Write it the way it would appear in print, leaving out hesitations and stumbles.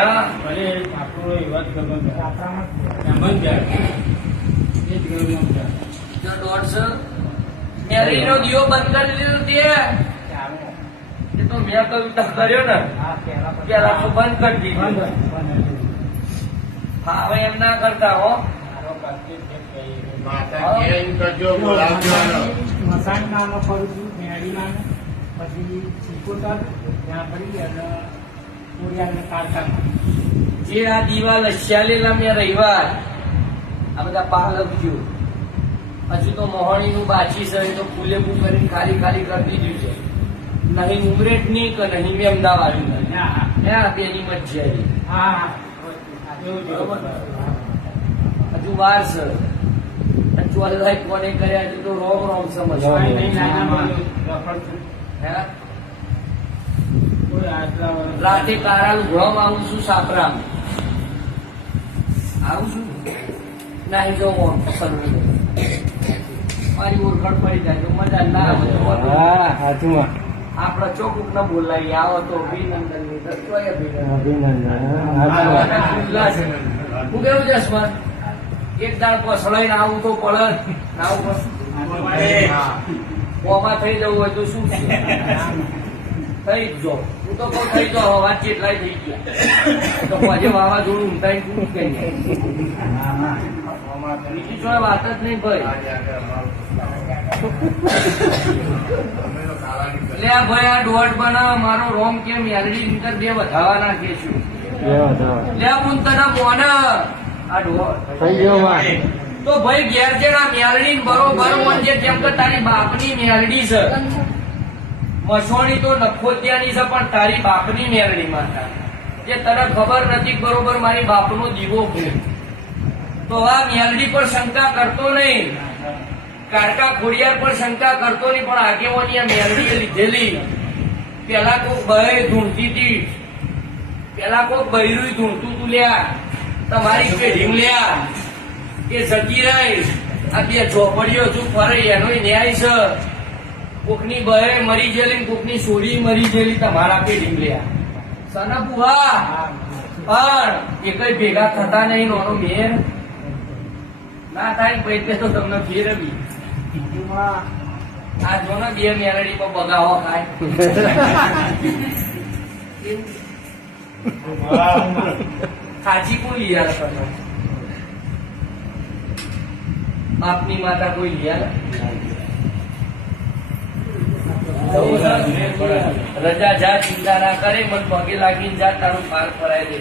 હા ભલે આપણો એ વાત કરવાનો બંધ જાય એ જ ગયું જો 150 મેરીનો દીવો બંધ કરી દીધો તે એ તો મેં કવિતા કર્યો ને પેલા તો બંધ કરી દીધું હા હવે એમ ના કરતા હો મસાણ કરું છું મેળીમાં પછી ચીકોતર ત્યાં ફરી અને કોરિયાના કારખાના જે આ દિવાલ શ્યાલેલા મેં રવિવાર આ બધા પાલક ગયું હજુ તો મોહણી નું બાચી છે તો ફૂલેપું કરીને ખાલી ખાલી કરી દીધું છે નહીં ઉમરેઠ ની કે નહીં મેં અમદાવાદ બેની મજા હા હજુ વાર છે ચોલાઈ કોને કર્યા હજુ તો રોમ રોમ સમજ રાતે કારાલ ઘોમ આવું છું સાપરામ આવું છું નાહી જાઉં મારી ઓળખાણ પડી જાય તો મજા ના આવે આપડે ચોકુક ના બોલાવી આવો તો અભિનંદન ની હું કેવું છે સ્મર એક દાળ પસળાઈને આવું તો પડે આવું ઓમાં થઈ જવું હોય તો શું છે થઈ જો હું તો કોઈ થઈ જાઓ વાત જેટલાય થઈ ગયા તો પછી વાવાઝોડું ઊંટાઈ શું કઈ બીજી જોડે વાત જ નહીં ભાઈ એટલે આ ભાઈ આ દોઢ બના મારો રોમ કેમ યાલડી નીકળ બે વધાવા નાખે છું લે હું તને મોને આ દોઢ તો ભાઈ ઘેર છે આ મેલડી બરોબર છે જેમ કે તારી બાપની મેલડી છે મસોણી તો નખોતિયાની છે પણ તારી બાપની મેલડી માં જે તને ખબર નથી બરોબર મારી બાપનો દીવો છે તો આ મેલડી પર શંકા કરતો નહીં કારકા ખોડિયાર પર શંકા કરતો નહીં પણ આગેવાની આ મેલડીએ લીધેલી પેલા કોક બહે ધૂણતી હતી પેલા કોક બૈરું ધૂણતું તું લ્યા તમારી પેઢી લ્યા એ જતી રહી આ બે ઝોપડીઓ શું ફરે એનો ન્યાય છે કોકની બહે મરી ગયેલી કોકની સોરી મરી ગયેલી તમારા પેઢી લ્યા સના બુવા પણ એ કઈ ભેગા થતા નહીં નોનો મેર ના થાય પૈસે તો તમને ફેરવી આ જો ને બે મેલડી પર બગાવો ખાય ખાચી કોઈ લિયા કરતો બાપની માતા કોઈ લિયા રજા જા ચિંતા ના કરે મન પગે લાગીને જા તારું પાર ફરાય દે